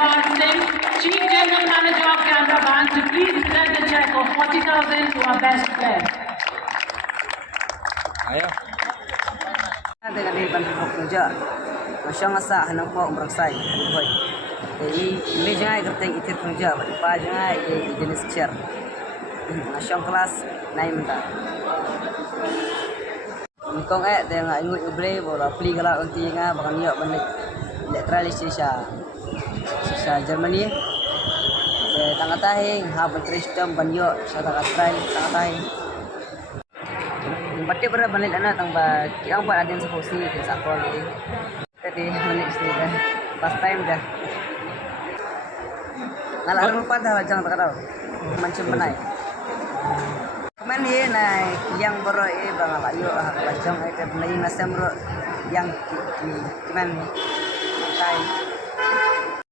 Kumar Singh, Chief General Manager of Canara Bank, to please present a check of 40,000 to our best player. Ayo. Dengan di bantu kerja, masyang asa hanam ko umraksay, boy. Ini jangan kerteng itu kerja, pa jangan jenis share. Masyang kelas naik minta. Kong dengan ingut ubre bola pli kalau unti nga bakal niok balik elektralis sa Germany. Tangga tahing habang tristem banyo sa tangga tahing. Pati pernah balik anak tangba yang buat ada yang seposi ke sakol ni. Tadi balik sini dah. Pas time dah. Ngalah lupa dah jangan tak tahu. Macam mana? Kemen ye naik yang baru bang alayo bacang itu naik nasam yang kemen time.